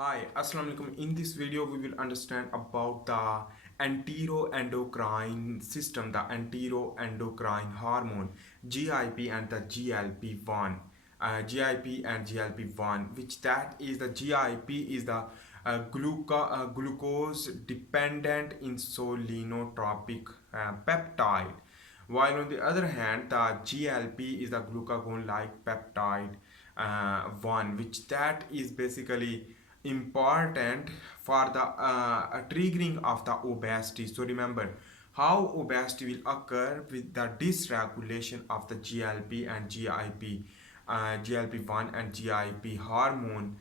Hi, Assalamu alaikum. In this video, we will understand about the enteroendocrine system, the enteroendocrine hormone, GIP and the GLP1. GIP and GLP1, which that is the GIP is the glucose dependent insulinotropic peptide, while on the other hand the GLP is the glucagon-like peptide 1, which that is basically important for the triggering of the obesity. So remember how obesity will occur with the dysregulation of the GLP and GIP, GLP1 and GIP hormone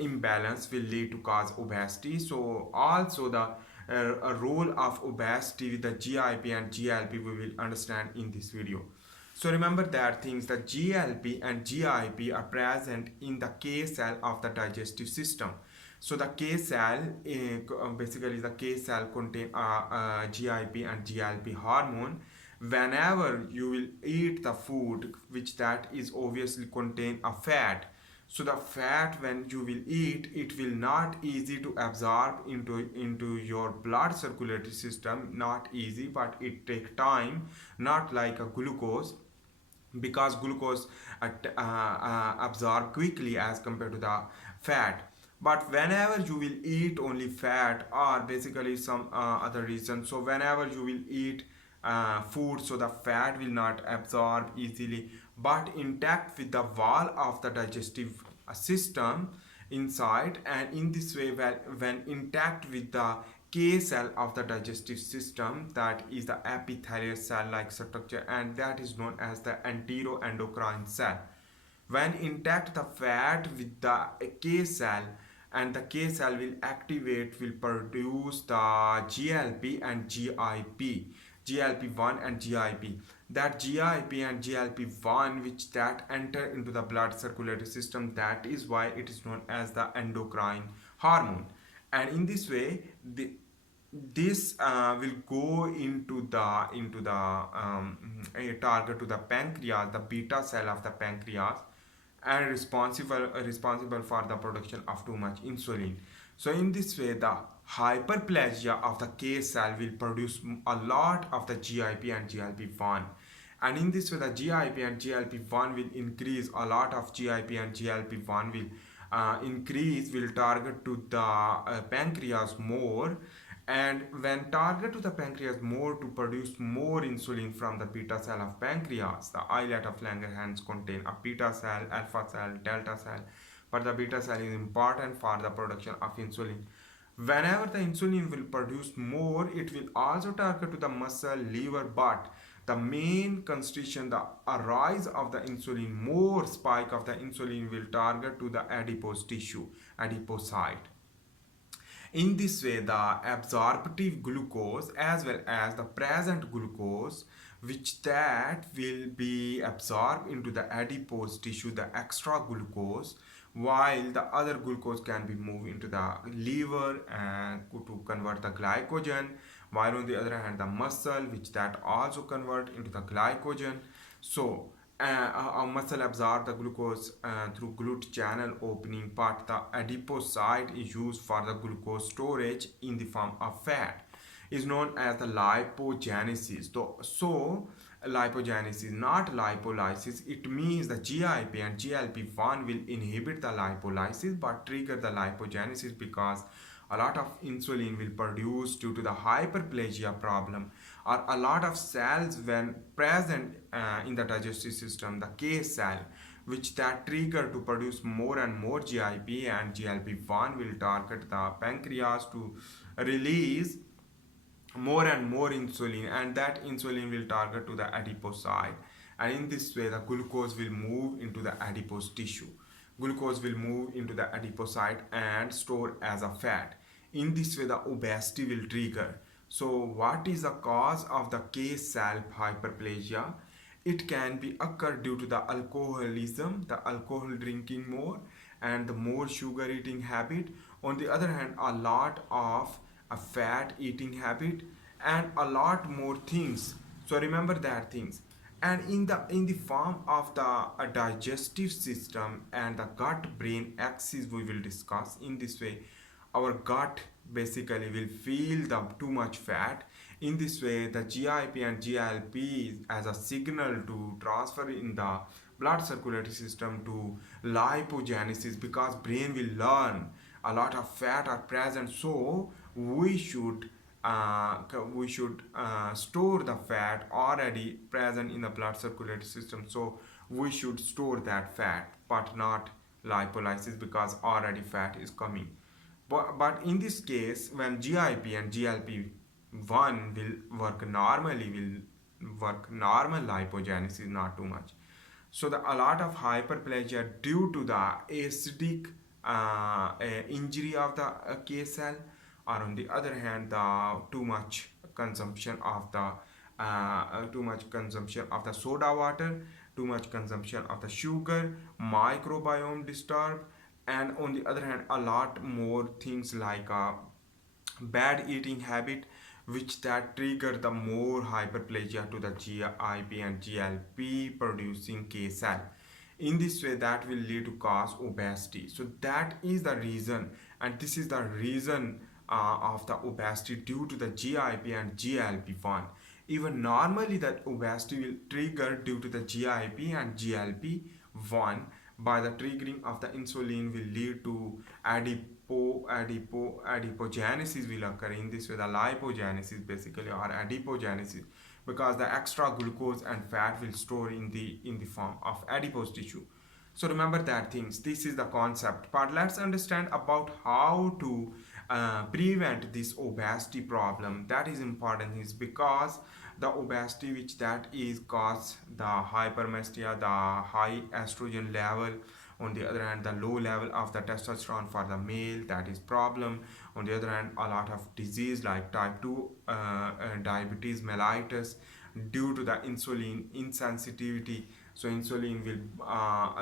imbalance will lead to cause obesity. So also the a role of obesity with the GIP and GLP we will understand in this video. So remember that things the GLP and GIP are present in the K cell of the digestive system. So the K cell basically the K cell contain GIP and GLP hormone. Whenever you will eat the food which that is obviously contain a fat, so the fat when you will eat it will not easy to absorb into your blood circulatory system, not easy, but it take time, not like a glucose, because glucose absorb quickly as compared to the fat. But whenever you will eat only fat or basically some other reason, so whenever you will eat food, so the fat will not absorb easily but intact with the wall of the digestive system inside, and in this way when intact with the K cell of the digestive system, that is the epithelial cell like structure, and that is known as the enteroendocrine cell. When intact the fat with the K cell, and the K cell will activate, will produce the GLP and GIP, GLP1 and GIP. That GIP and GLP1 which that enter into the blood circulatory system, that is why it is known as the endocrine hormone. And in this way this will go into the a target to the pancreas, the beta cell of the pancreas, and responsible for the production of too much insulin. So in this way the hyperplasia of the K cell will produce a lot of the GIP and GLP1, and in this way the GIP and GLP1 will increase, a lot of GIP and GLP1 will will target to the pancreas more, and when target to the pancreas more to produce more insulin from the beta cell of pancreas. The islet of Langerhans contain a beta cell, alpha cell, delta cell, but the beta cell is important for the production of insulin. Whenever the insulin will produce more, it will also target to the muscle, liver, but the main constitution, the rise of the insulin, more spike of the insulin will target to the adipose tissue, adipocyte. In this way, the absorptive glucose as well as the present glucose, which that will be absorbed into the adipose tissue, the extra glucose, while the other glucose can be moved into the liver and to convert the glycogen, while on the other hand the muscle which that also convert into the glycogen. So a muscle absorb the glucose through GLUT channel opening, but the adipocyte is used for the glucose storage in the form of fat, is known as the lipogenesis. So lipogenesis, not lipolysis. It means the GIP and GLP1 will inhibit the lipolysis but trigger the lipogenesis, because a lot of insulin will produce due to the hyperplasia problem, or a lot of cells when present in the digestive system, the K cell, which that trigger to produce more and more GIP and GLP1 will target the pancreas to release more and more insulin, and that insulin will target to the adipocyte, and in this way the glucose will move into the adipose tissue. Glucose will move into the adipocyte and store as a fat. In this way the obesity will trigger. So what is the cause of the K cell hyperplasia? It can be occur due to the alcoholism, the alcohol drinking more, and the more sugar eating habit. On the other hand, a lot of a fat eating habit and a lot more things. So remember that things. and in the form of the digestive system and the gut brain axis we will discuss. In this way our gut basically will feel the too much fat. In this way the GIP and GLP as a signal to transfer in the blood circulatory system to lipogenesis, because brain will learn a lot of fat are present, so we should store the fat already present in the blood circulatory system. So we should store that fat but not lipolysis, because already fat is coming. But in this case, when GIP and GLP1 will work normally, will work normal lipogenesis, not too much. So a lot of hyperplasia due to the acidic injury of the K cell, or on the other hand the too much consumption of the soda water, too much consumption of the sugar, microbiome disturbed, and on the other hand a lot more things like bad eating habit, which that trigger the more hyperplasia to the GIP and GLP producing K cell. In this way that will lead to cause obesity. So that is the reason, and this is the reason of the obesity due to the GIP and GLP1. Even normally that obesity will trigger due to the GIP and GLP1. By the triggering of the insulin will lead to adipogenesis will occur. In this way the lipogenesis basically, or adipogenesis, because the extra glucose and fat will store in the form of adipose tissue. So remember that things, this is the concept. But let's understand about how to prevent this obesity problem. That is important, is because the obesity which that is cause the hypermestia, the high estrogen level, on the other hand the low level of the testosterone for the male, that is problem. On the other hand a lot of disease like type 2 diabetes mellitus due to the insulin insensitivity. So insulin will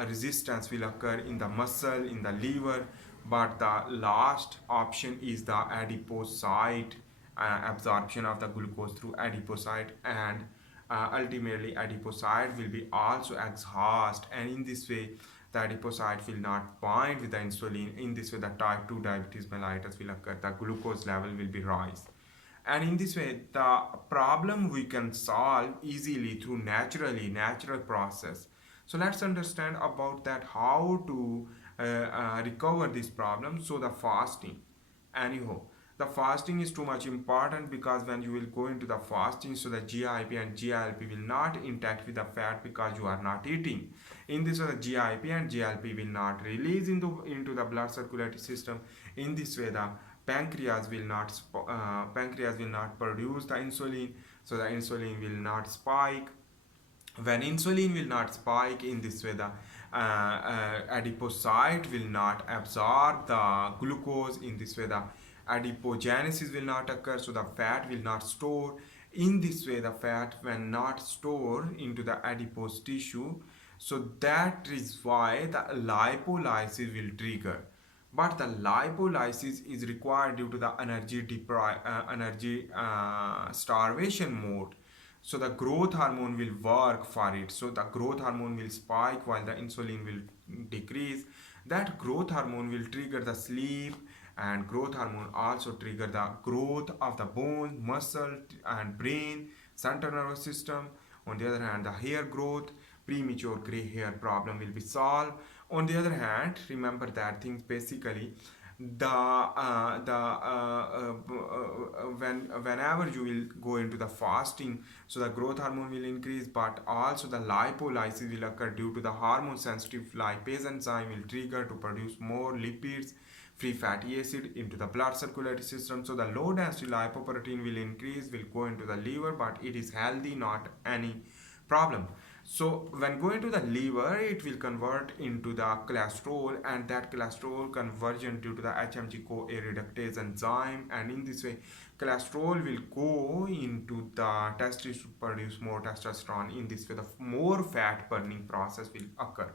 resistance will occur in the muscle, in the liver. But the last option is the adipocyte, absorption of the glucose through adipocyte, and ultimately adipocyte will be also exhaust, and in this way the adipocyte will not bind with the insulin. In this way the type 2 diabetes mellitus will occur, the glucose level will be rise. And in this way the problem we can solve easily through natural process. So let's understand about that, how to recover this problem. So the fasting, anyhow the fasting is too much important, because when you will go into the fasting, so the GIP and GLP will not interact with the fat because you are not eating. In this way the GIP and GLP will not release into the blood circulatory system. In this way the pancreas will not produce the insulin, so the insulin will not spike. When insulin will not spike, in this way the adipocyte will not absorb the glucose. In this way the adipogenesis will not occur, so the fat will not store. In this way the fat when not stored into the adipose tissue, so that is why the lipolysis will trigger. But the lipolysis is required due to the energy starvation mode. So the growth hormone will work for it. So the growth hormone will spike while the insulin will decrease. That growth hormone will trigger the sleep, and growth hormone also trigger the growth of the bone, muscle, and brain, central nervous system. On the other hand the hair growth, premature gray hair problem will be solved. On the other hand, remember that things basically whenever you will go into the fasting, so the growth hormone will increase, but also the lipolysis will occur due to the hormone sensitive lipase enzyme will trigger to produce more lipids, free fatty acid into the blood circulatory system. So the low density lipoprotein will increase, will go into the liver, but it is healthy, not any problem. So when going to the liver, it will convert into the cholesterol, and that cholesterol conversion due to the HMG-CoA reductase enzyme, and in this way cholesterol will go into the testes to produce more testosterone. In this way the more fat burning process will occur.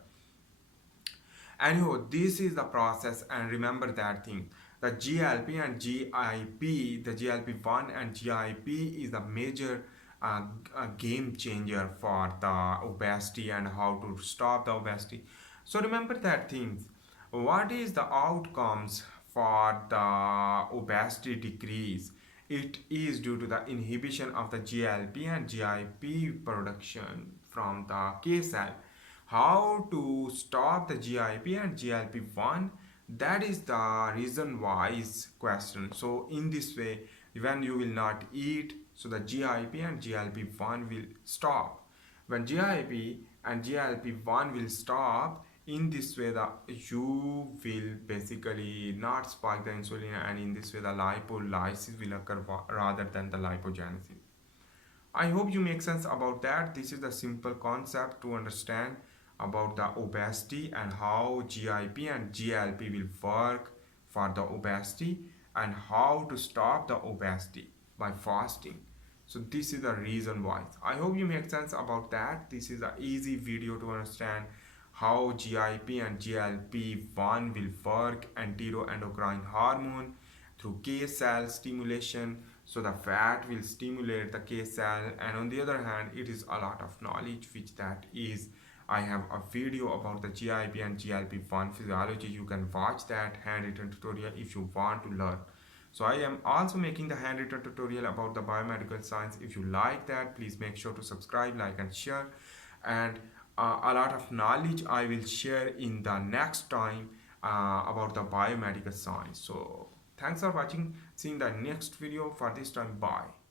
Anyhow, this is the process, and remember that thing, the GLP and GIP, the GLP1 and GIP is the major a game changer for the obesity and how to stop the obesity. So remember that things. What is the outcomes for the obesity decrease? It is due to the inhibition of the GLP and GIP production from the K cell. How to stop the GIP and GLP-1? That is the reason wise question. So in this way, when you will not eat, so the GIP and GLP-1 will stop. When GIP and GLP-1 will stop, in this way the you will basically not spike the insulin, and in this way the lipolysis will occur rather than the lipogenesis. I hope you make sense about that. This is the simple concept to understand about the obesity and how GIP and GLP will work for the obesity and how to stop the obesity by fasting. So this is the reason why. I hope you make sense about that. This is an easy video to understand how GIP and GLP-1 will work, enteroendocrine hormone, through K cell stimulation. So the fat will stimulate the K cell, and on the other hand, it is a lot of knowledge which that is. I have a video about the GIP and GLP-1 physiology. You can watch that handwritten tutorial if you want to learn. So I am also making the handwritten tutorial about the biomedical science. If you like that, please make sure to subscribe, like and share. And a lot of knowledge I will share in the next time about the biomedical science. So thanks for watching. See you in the next video. For this time, bye.